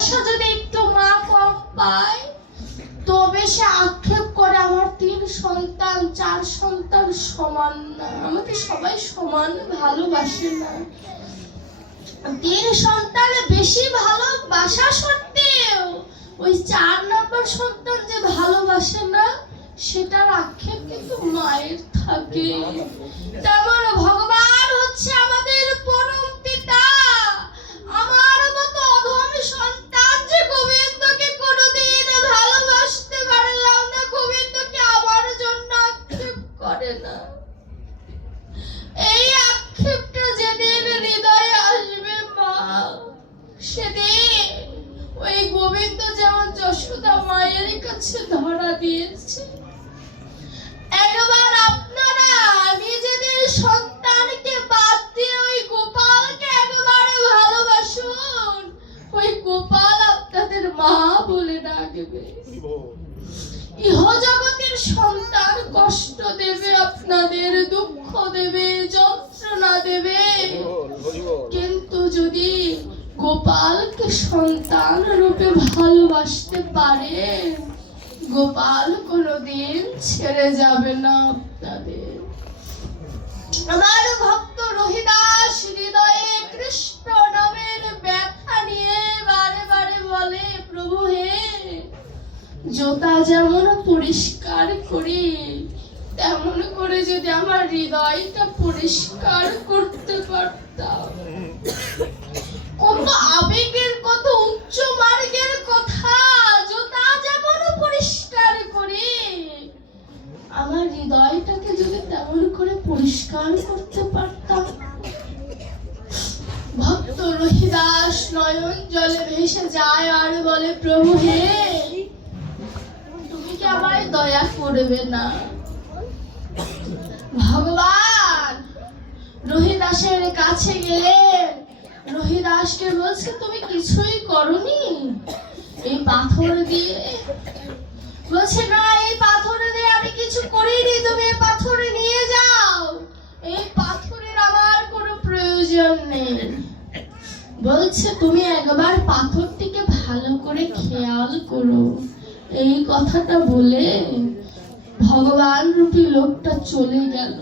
যদি একটু মা কম তবে সে আক্ষেপ করে, আমার তিন সন্তান, চার সন্তান সমান না। আমাকে সবাই সমান, ভালোবাসে না। তিন সন্তান বেশি ভালোবাসা সত্ত্বেও, ওই চার নম্বর সন্তান যে ভালোবাসে না, সেটার আক্ষেপ কিন্তু মায়ের থাকে। তেমন ভগবান হচ্ছে আমাদের পরম পিতা আমার মতো অধম সন্তান যে গোবিন্দকে কোনোদিন ভালোবাসতে পারলাম না গোবিন্দকে আমার জন্য আক্ষেপ করে না। এই আক্ষেপটা যেদিন হৃদয়ে আসবে মা সেদিন ওই গোবিন্দ যেমন যশোদা মায়ের কাছে ধরা দিয়েছে। একবার আপনারা নিজেদের সন্তানকে বাদ দিয়ে ওই গোপালকে একবারে ভালোবাসুন ওই গোপাল আপনাদের মা বলে ডাকবে। ইহ জগতের সন্তান কষ্ট দেবে আপনাদের দুঃখ দেবে যন্ত্রণা দেবে। কিন্তু যদি গোপালকে সন্তান রূপে ভালোবাসতে পারে গোপাল কোনোদিন ছেড়ে যাবে না আপনাদের। আমার ভক্ত রহিদাস হৃদয়ে কৃষ্ণ নামের ব্যথা নিয়ে বারে বারে বলে প্রভু হে জোতা যেমন পরিষ্কার করি, তেমন করে যদি আমার হৃদয়টা পরিষ্কার করতে পারতাম। কত আবেগের, কত উচ্চ মার্গের কথা, জোতা যেমন পরিষ্কার করি, আমার হৃদয়টাকে যদি তেমন করে পরিষ্কার করতে পারতাম। ভক্ত রহিদাস নয়ন জলে ভেসে যায় আর বলে, প্রভু হে কি আমায় দয়া করবে না। ভগবান রহিদাসের কাছে গেলেন রহিদাসকে বলছে, তুমি কিছুই করনি? এই পাথর দিয়ে। বলছে, না, এই পাথর দিয়ে আমি কিছু করিনি। তুমি এই পাথর নিয়ে যাও। এই পাথরের আমার কোনো প্রয়োজন নেই। বলছে, তুমি একবার পাথরটিকে ভালো করে খেয়াল করো। এই কথাটা বলে ভগবান রূপী লোকটা চলে গেল।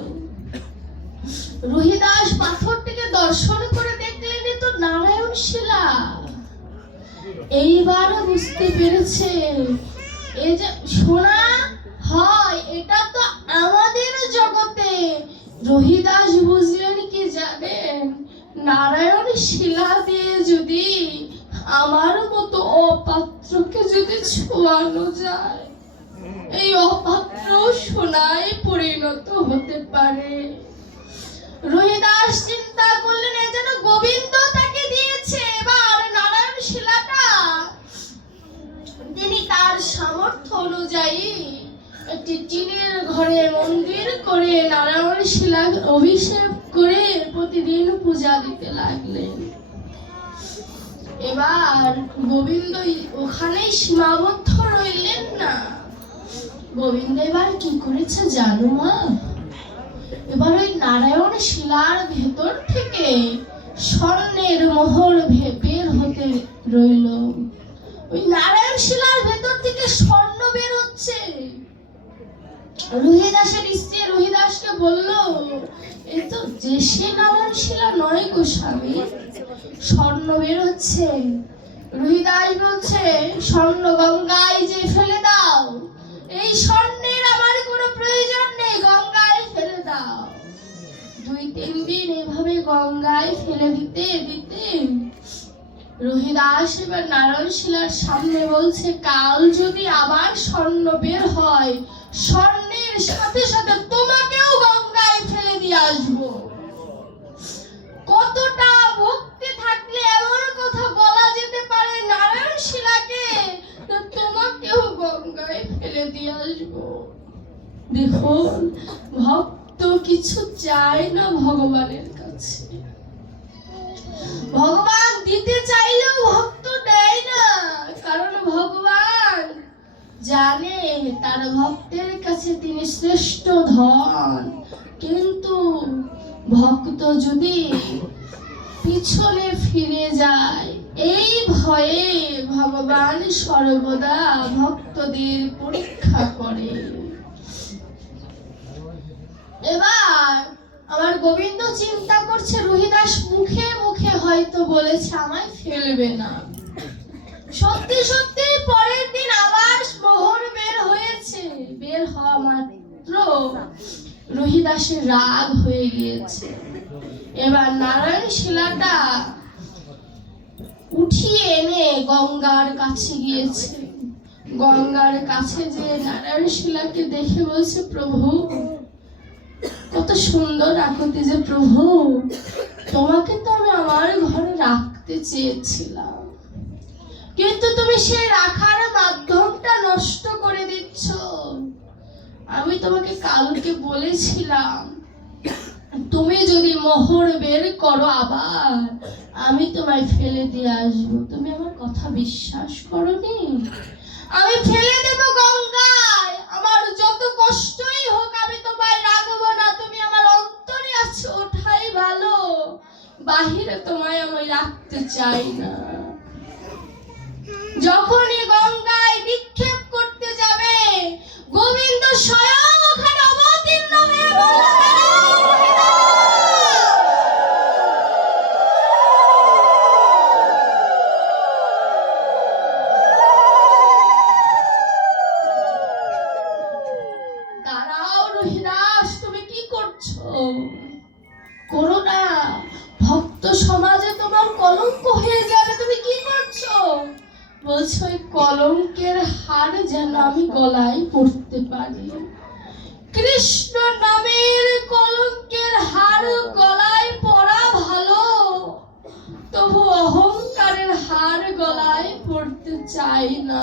রোহিদাস পাথরটিকে দর্শন করে দেখলেন তো নারায়ণ শিলা। এইবারও বুঝতে পেরেছে এই যে শোনা হয়, এটা তো আমাদের জগতে। রোহিদাস বুঝলেন কি জানেন, নারায়ণ শিলা দিয়ে যদি আমার মতো অপাত্রকে যদি ছোঁয়ানো যায়, এই অপাত্র সোনায় পরিণত হতে পারে। রোহিদাস চিন্তা করলেন, এ যেন গোবিন্দ তাকে দিয়েছে, এবার নারায়ণ শিলাটা তিনি তার সামর্থ্য অনুযায়ী একটি টিনের ঘরে মন্দির করে নারায়ণ শিলা অভিষেক করে প্রতিদিন পূজা দিতে লাগলেন। এবার গোবিন্দ ওখানেই সীমাবদ্ধ রইলেন না। গোবিন্দ এবার কি করেছে জানো মা? এবার ওই নারায়ণ শিলার ভেতর থেকে স্বর্ণের মোহর বের হতে রইল। ওই নারায়ণ শিলার ভেতর থেকে স্বর্ণ বের হচ্ছে। রোহিদাসের স্ত্রী রোহিদাসকে বলল, এ তো যে সে নারায়ণ শিলা নয় গো স্বামী। স্বর্ণ বের হচ্ছে রোহিদাস বলছে, স্বর্ণ গঙ্গায় যে ফেলে দাও, এই স্বর্ণের আমার কোনো প্রয়োজন নেই, গঙ্গায় ফেলে দাও। দুই তিন দিন এভাবে গঙ্গায় ফেলে দিতে দিতে রোহিদাস এবার নারায়ণ শিলার সামনে বলছে, কাল যদি আবার স্বর্ণ বের হয়, স্বর্ণের সাথে সাথে তোমাকেও গঙ্গায় ফেলে দিয়ে আসব। কতটা ভক্তি থাকলে এমন কথা বলা যেতে পারে নারায়ণ শিলাকে? তোমাকেও গঙ্গায় ফেলে দিয়ে আসব। দেখুন ভক্ত কিছু চায় না ভগবানের কাছে। ভগবান দিতে চাইলেও ভক্ত দেয় না, কারণ ভগবান জানে তার ভক্তের কাছে তিনি শ্রেষ্ঠ ধন। কিন্তু ভক্ত যদি পিছনে ফিরে যায়। এই ভয়ে ভগবান সর্বদা ভক্তদের পরীক্ষা করে। এবার আমার গোবিন্দ চিন্তা করছে, রোহিদাস মুখে মুখে হয়তো বলেছে, আমায় ফেলবে না। সত্যি সত্যি পরের দিন আবার মোহর বের হয়েছে। বের হওয়া মাত্র রোহিদাসের রাগ হয়ে গিয়েছে। এবার নারায়ণ শিলাটা উঠিয়ে এনে গঙ্গার কাছে গিয়েছে। গঙ্গার কাছে যে নারায়ণ শিলাকে দেখে বলছে, প্রভু, কত সুন্দর আকৃতি যে প্রভু। তোমাকে তো আমি আমার ঘরে রাখতে চেয়েছিলাম। কিন্তু তুমি সে রাখার মাধ্যমটা নষ্ট করে দিচ্ছ। আমি তোমাকে কালকে বলেছিলাম, তুমি মোহর বের করো আবার। আমি তোমায় ফেলে দিয়ে আসব। তুমি আমার কথা বিশ্বাস করনি? আমি ফেলে দেব গঙ্গায়। আমার যত কষ্টই হোক, আমি তোমায় রাখব না। তুমি আমার অন্তরে আছো, ওঠাই ভালো। বাহিরে তোমায় আমি রাখতে চাই না। যখনই গঙ্গায় নিক্ষেপ করতে যাবে, গোবিন্দ স্বয়ং ওখানে অবতীর্ণ হয়ে দাঁড়াও তুমি কি করছ? করো ভক্ত সমাজে তোমার কলঙ্ক হয়ে যাবে, তুমি কি করছ? বলছো কলঙ্কের হার যেন আমি গলায় পড়তে পারি। কৃষ্ণ নামের কলঙ্কের হার গলায় পরা ভালো, তবু অহংকারের হার গলায় পড়তে চাই না।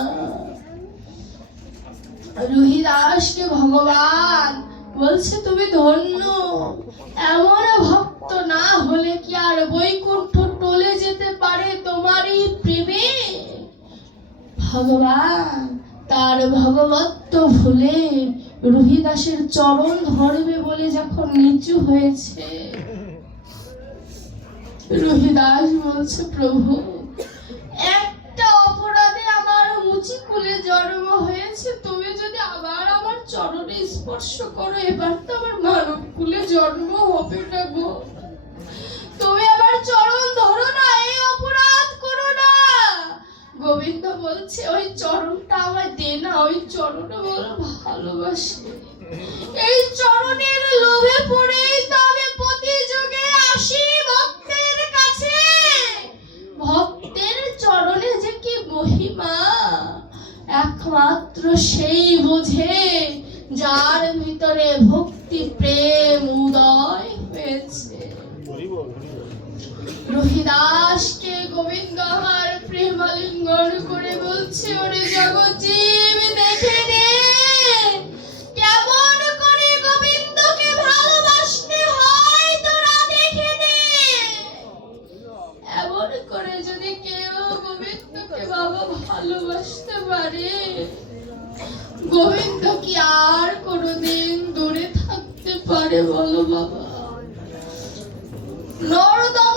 রুহিদাসকে ভগবান বলছে, তুমি ধন্য। এমন ভক্ত না হলে কি আর বৈকুণ্ঠ টলে যেতে পারে তোমারই প্রেমে? ভগবান তার ভগবত্ব ভুলে রুহিদাসের চরণ ধরবে বলে যখন নিচু হয়েছে। রুহিদাস বলছে, প্রভু, একটা অপরাধে আমার মুচি কুলে জন্ম হয়েছে। তুমি চরণে স্পর্শ করো, এবার তো আমার মানব কুলে জন্ম হবে না গো। তুমি আবার চরণ ধরো না এই অপরাধ করো না। গোবিন্দ বলছে, ওই চরণটা আমার দে না, ওই চরণটা বলো ভালোবাসি। এই চরণের পারে গোবিন্দ কি আর কোনোদিন দূরে থাকতে পারে বলো বাবা? নর্দমার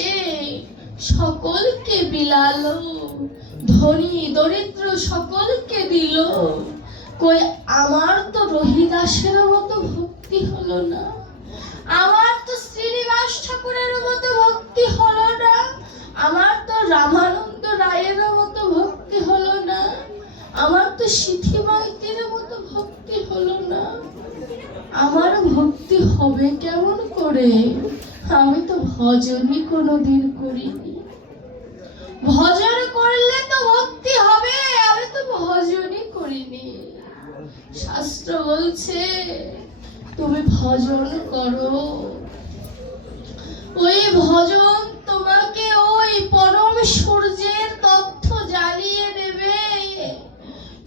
এসে সকলকে বিলালো। ধনী দরিদ্র সকলকে দিল। কই আমার তো রহিদাসের মতো ভক্তি হলো না। আমার তো শ্রীনিবাস ঠাকুরের মতো ভক্তি হলো না। আমার তো রামানন্দ রায়ের মতো ভক্তি হলো না। আমার তো সিথি মাইতির মতো ভক্তি হলো না। আমার ভক্তি হবে কেমন করে? আমি তো ভজনই কোনোদিন করিনি ভজন করলে তো ভক্তি হবে, আমি তো ভজনই করিনি। শাস্ত্র বলছে, তুমি ভজন করো। ওই ভজন তোমাকে ওই পরম সূর্যের তথ্য জানিয়ে দেবে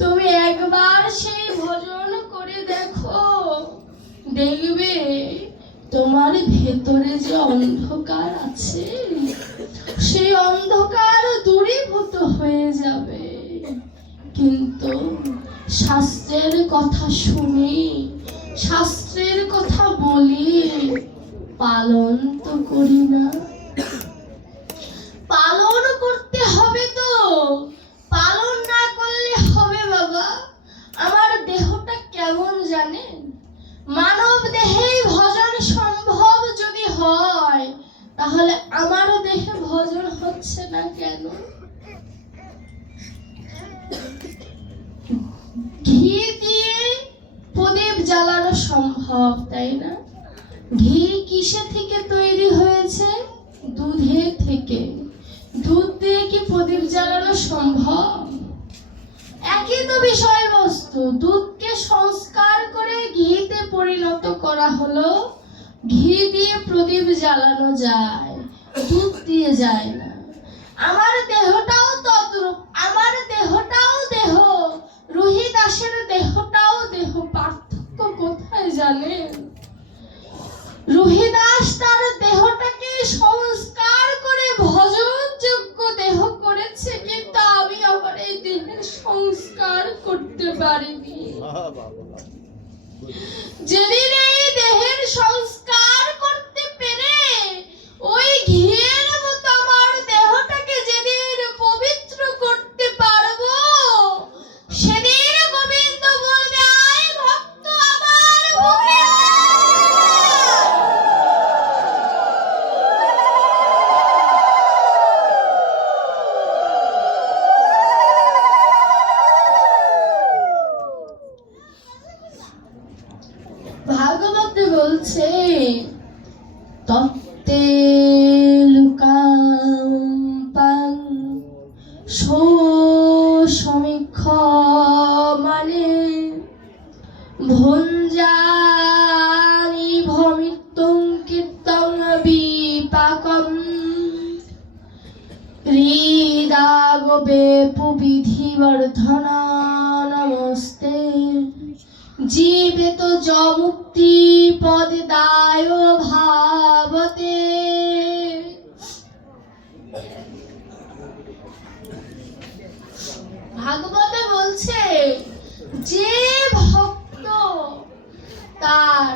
তুমি একবার সেই ভজন করে দেখো দেখবে তোমার ভেতরে যে অন্ধকার আছে, সেই অন্ধকার দূরীভূত হয়ে যাবে। কিন্তু শাস্ত্রের কথা শুনি, শাস্ত্রের কথা বলি, পালন তো করি না পালন করতে হবে তো পালন না করলে হবে বাবা আমার দেহটা কেমন জানেন মানব দেহেই ভজন সম্ভব যদি হয় তাহলে আমার দেহে ভজন হচ্ছে না কেন? ঘি দিয়ে প্রদীপ জ্বালানো সম্ভব, তাই না? ঘি কিসে থেকে তৈরি হয়েছে? থেকে। দুধ দিয়ে কি প্রদীপ জ্বালানো সম্ভব? একই তো বিষয়বস্তু। দুধকে সংস্কার করে ঘিতে পরিণত করা হলো। ঘি দিয়ে প্রদীপ জ্বালানো যায়, দুধ দিয়ে যায় না। আমার দেহটাও তদ্রূপ, আমার দেহটাও দেহ। রুহি দাসের দেহটাও দেহ, পার্থক্য কোথায় জানেন? রুহিদাস তার মুক্তি পদ দায় ভাবতে ভাগবতে বলছে যে ভক্ত তার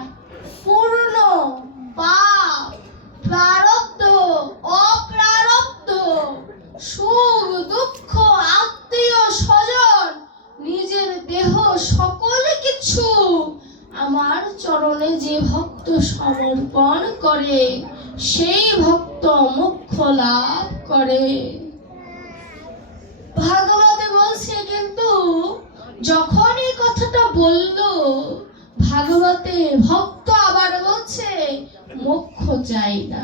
পূর্ণ পাপ প্রারব্ধ অপ্রারব্ধ সুখ দুঃখ আত্মীয় স্বজন নিজের দেহ সকল কিছু আমার চরণে যে ভক্ত সমর্পণ করে সেই ভক্ত মোক্ষ লাভ করে ভাগবতে বলছে কিন্তু যখন এই কথাটা বলল, ভাগবতে ভক্ত আবার বলছে, মোক্ষ চাই না।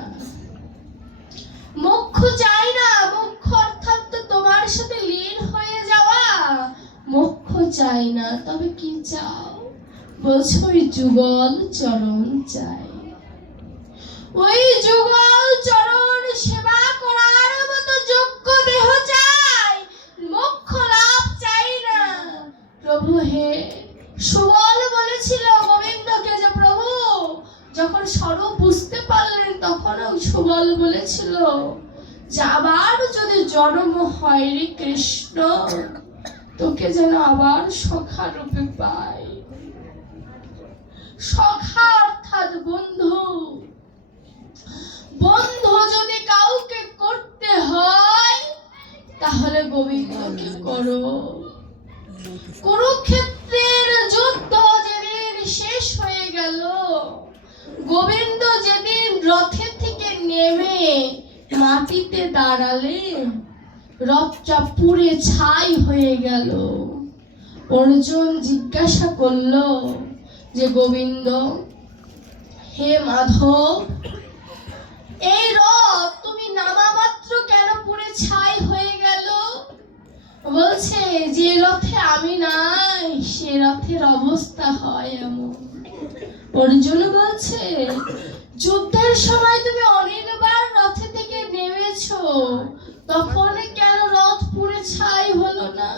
মোক্ষ চাই না, মোক্ষ অর্থাৎ তো তোমার সাথে লীন হয়ে যাওয়া। মোক্ষ চাই না, তবে কি চাও? বলছো, ওই যুগল চরণ চাই। ওই যুগল চরণ সেবা করার মতো যোগ্য দেহ চাই মোক্ষ লাভ চাই না প্রভু হে। সুবল বলেছিল গোবিন্দকে যে, প্রভু, যখন স্বরূপ বুঝতে পারলেন তখন সুবল বলেছিল যে আবার যদি জন্ম হয় রে কৃষ্ণ, তোকে যেন আবার সখা রূপে পাই। সখা অর্থাৎ বন্ধু। বন্ধু যদি কাউকে করতে হয়, তাহলে গোবিন্দকে করো? কুরুক্ষেত্রের যুদ্ধ যেদিন শেষ হয়ে গেল, গোবিন্দ যেদিন রথের থেকে নেমে মাটিতে দাঁড়ালেন রথটা পুড়ে ছাই হয়ে গেল। অর্জুন জিজ্ঞাসা করল যে, গোবিন্দ, হে মাধব, এই রথ তুমি নামা মাত্র কেন পুড়ে ছাই হয়ে গেল বলছে, যে রথে আমি নাই, সে রথের অবস্থা হয় এমন। অর্জুন বলছে, যুদ্ধের সময় তুমি অনেকবার রথে থেকে নেমেছো। তখন কেন রথ পুড়ে ছাই হলো না?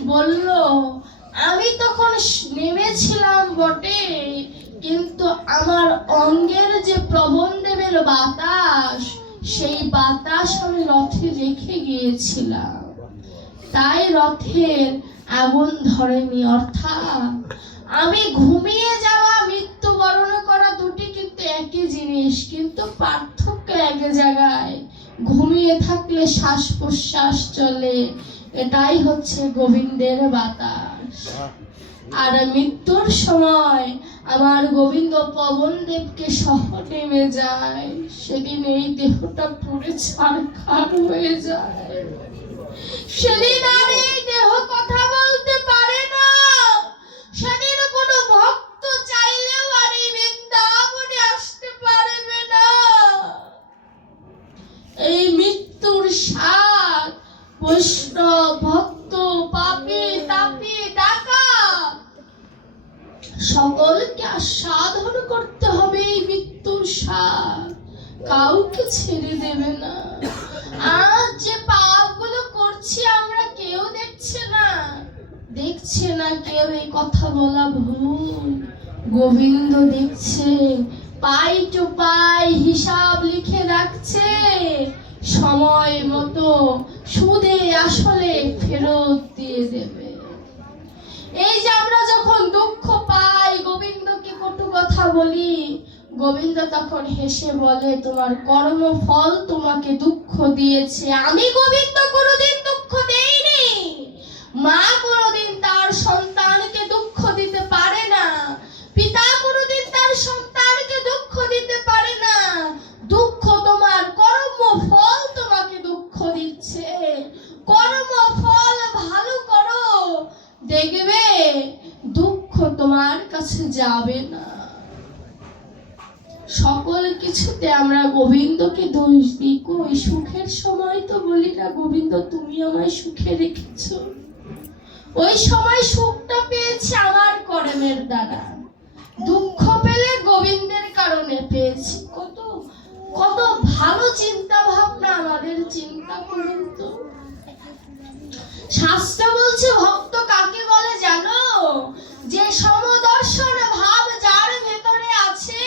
বলল, আমি তখন নেমেছিলাম বটে, কিন্তু আমার অঙ্গের যে প্রবন্ধের বাতাস, সেই বাতাস আমি রথে রেখে গিয়েছিলাম। তাই রথের আগুন ধরেনি, অর্থাৎ আমি ঘুমিয়ে যাওয়া, মৃত্যুবরণ করা দুটি কিন্তু একই জিনিস, কিন্তু পার্থক্য এক জায়গায়। ঘুমিয়ে থাকলে শ্বাস প্রশ্বাস চলে, এটাই হচ্ছে গোবিন্দের বাতাস। আর মৃত্যুর সময় আমার গোবিন্দ পবন দেবকে সহ নেমে যায়, সেদিন এই দেহটা পুড়ে ছাড়খার হয়ে যায়। সেদিন আর দেহ কথা বলতে পারে না। সেদিন কোনো ভক্ত চাইলেও আর এই বৃন্দাবনে আসতে পারবে না। এই মৃত্যুর স্বাদ বৈষ্ণব ভক্ত পাপি তাপি ডাকা সকলকে করতে হবে এই মৃত্যুর স্বাদ। কাউকে ছেড়ে দেবে না আজ যে পাপগুলো করছি আমরা কেউ দেখছে না দেখছে এই কথা বলা ভুল। গোবিন্দ দেখছে, পাই টু পাই হিসাব লিখে রাখছে। সময় মতো সুদে আসলে ফেরত দিয়ে দেবে। এই যে আমরা যখন দুঃখ পাই, গোবিন্দকে কটু কথা বলি, গোবিন্দ তখন হেসে বলে, তোমার কর্ম ফল তোমাকে দুঃখ দিয়েছে। আমি গোবিন্দ কোনোদিন দুঃখ দেইনি। মা কোনোদিন তার সন্তানকে দুঃখ দিতে পারে না পিতা কোনোদিন তার সন্তানকে দুঃখ দিতে পারে না দুঃখ তোমার কর্ম ফল তোমাকে দুঃখ দিচ্ছে কর্ম ফল ভালো করো দেখবে দুঃখ তোমার কাছে যাবে না। সকল কিছুতে আমরা গোবিন্দকে দোষ দিই। কই, সুখের সময় তো বলি না, গোবিন্দ, তুমি আমায় সুখে রেখেছো। ওই সময় সুখটা পেয়েছি আমার কর্মের দ্বারা। দুঃখ পেলে গোবিন্দের কারণে পেয়েছি। কত কত ভালো চিন্তা ভাবনা আমাদের, চিন্তা করুন তো। শাস্ত্র বলছে, ভক্ত কাকে বলে জানো? যে সমদর্শন ভাব যার ভেতরে আছে,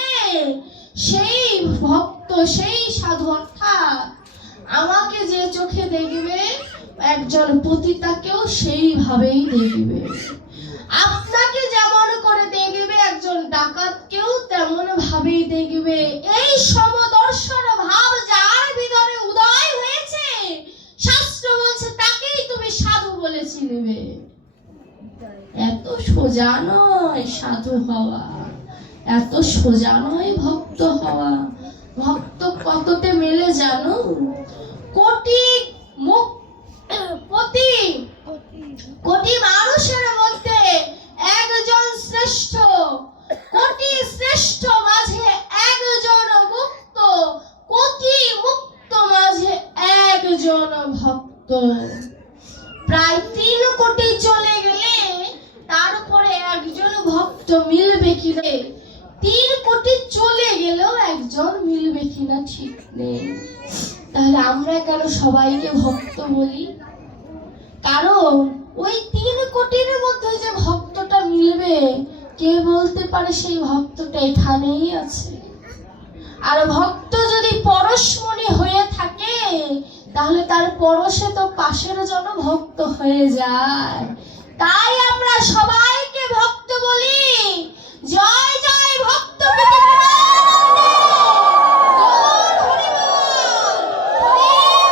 সেই ভক্ত, সেই সাধু, অর্থাৎ আমাকে যে চোখে দেখবে, একজন পতিতাকেও সেইভাবেই দেখবে। আপনাকে যেমন করে দেখবে, একজন ডাকাতকেও তেমন ভাবেই দেখবে। এই সমদর্শন ভাব যার ভিতরে উদয় হয়েছে শাস্ত্র বলছে তাকেই তুমি সাধু বলে চিনবে এত সোজা নয় সাধু হওয়া। এত সোজা নয় ভক্ত হওয়া। ভক্ত কততে মেলে জানো? কোটি মুখ প্রতি কোটি মানুষের মধ্যে একজন শ্রেষ্ঠ। কোটি শ্রেষ্ঠ মাঝে একজন মুক্ত। কোটি মুক্ত মাঝে একজন ভক্ত প্রায় তিন কোটি চলে গেলে তারপরে একজন ভক্ত মিলবে কি রে তিন কোটি চলে গেলেও একজন মিলবে কিনা ঠিক নেই। তাহলে আমরা কেন সবাইকে ভক্ত বলি? কারণ ওই তিন কোটির মধ্যে যে ভক্তটা মিলবে, কে বলতে পারে সেই ভক্তটা এখানেই আছে? আর ভক্ত যদি পরশমণি হয়ে থাকে, তাহলে তার পরশে তো পাশের জন ভক্ত হয়ে যায়। তাই আমরা সবাইকে ভক্ত বলি। জয় জয় ভক্ত প্রীতি প্রেমানন্দে। গৌর হরিবল, হরিবল।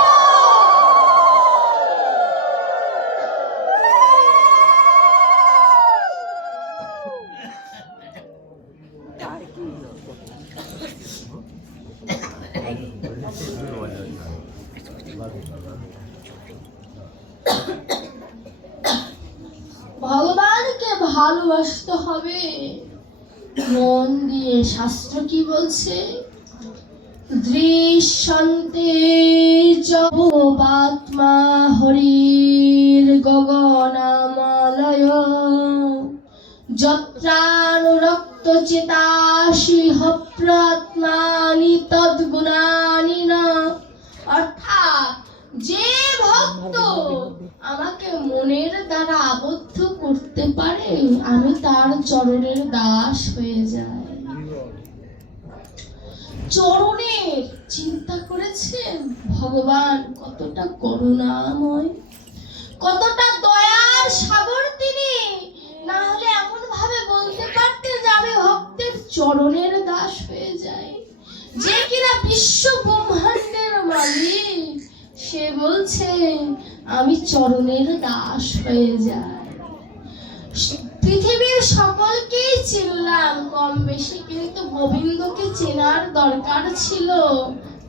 ভগবানকে ভালোবাসতে হবে মন দিয়ে শাস্ত্র কি বলছে দৃশ্যন্তে জবাত্মা হরির গগনামালয় যত্রানুরক্ত চেতাসি হপ্রাত্মানি তদ্গুণানি না। অর্থাৎ যে ভক্ত আমাকে মনের দ্বারা আবদ্ধ করতে পারে, আমি তার চরণের দাস হয়ে যাই। চরণের চিন্তা করেছেন, ভগবান, কতটা করুণাময়, কতটা দয়ার সাগর তিনি। না এমন ভাবে বলতে পারতেন যে ভক্তের চরণের দাস হয়ে যাই যে কিনা বিশ্ব ব্রহ্মাণ্ডের মালিক, সে বলছে, আমি চরণের দাস হয়ে যাই পৃথিবীর সকলকেই চিনলাম কম বেশি কিন্তু গোবিন্দকে চেনার দরকার ছিল,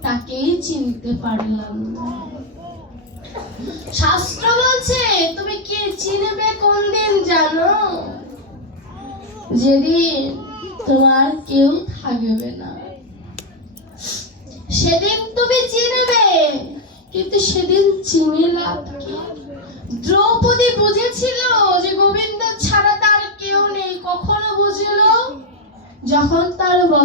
তাকেই চিনতে পারলাম। না শাস্ত্র বলছে, তুমি কি চিনবে কোন দিন জানো? যেদিন তোমার কেউ থাকবে না। সেদিন তুমি চিনবে, কিন্তু সেদিন চিনে লাভ কি দ্রৌপদী বুঝেছিল যে গোবিন্দ ছাড়া তার কেউ নেই, কখনো বুঝলো? যখন তার